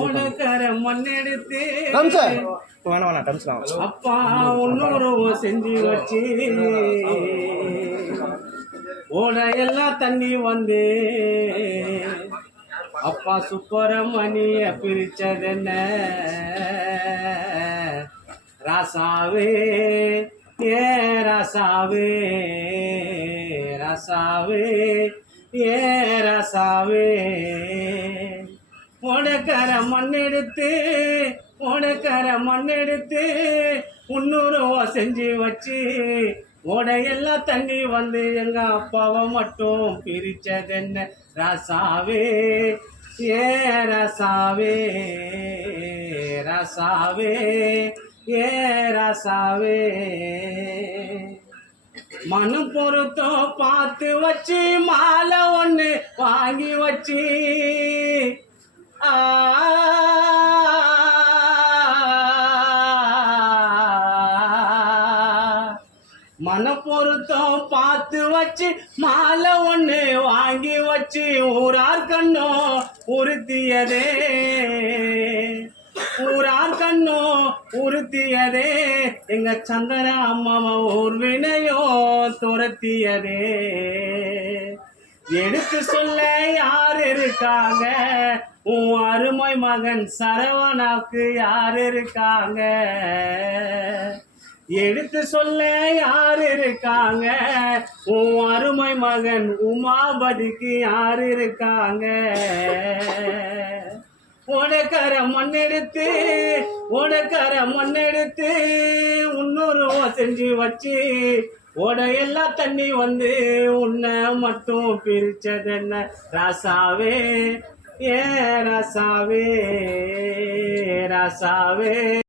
உனக்கர மண்ணெடுத்து அப்பா ஒன்னொரு செஞ்சு வச்சு ஓட எல்லாம் தண்ணி வந்து அப்பா சுப்பரமணிய பிரிச்சதென்ன ராசாவே ஏ ராசாவே ராசாவே ஏ ராசாவே உனக்கர மண்ணெடுத்து முன்னூறு செஞ்சு வச்சு ஓடையெல்லாம் தண்ணி வந்து எங்க அப்பாவை மட்டும் பிரிச்சதென்ன ராசாவே ஏ ராசாவே ராசாவே ஏ ராசாவே மனு பொருத்தம் பார்த்து வச்சு மாலை ஒன்று வாங்கி வச்சு மனப்பொருத்தம் பார்த்து வச்சு மாலை ஒன்று வாங்கி வச்சு ஊரார் கண்ணோ உறுத்தியதே எங்க சந்திர அம்மாவை ஊர் வினையோ துரத்தியதே எடுத்து சொல்ல யார் இருக்காங்க உன் அருமை மகன் சரவணாவுக்கு யார் இருக்காங்க எடுத்து சொல்ல யார் இருக்காங்க உன் அருமை மகன் உமாபதிக்கு யார் இருக்காங்க உனக்கர மண்ணெடுத்து முன்னூறு செஞ்சு வச்சு ஓடையெல்லாம் தண்ணி வந்து உன்னை மட்டும் பிரிச்சதென்ன ராசாவே ஏ ராசாவே ராசாவே.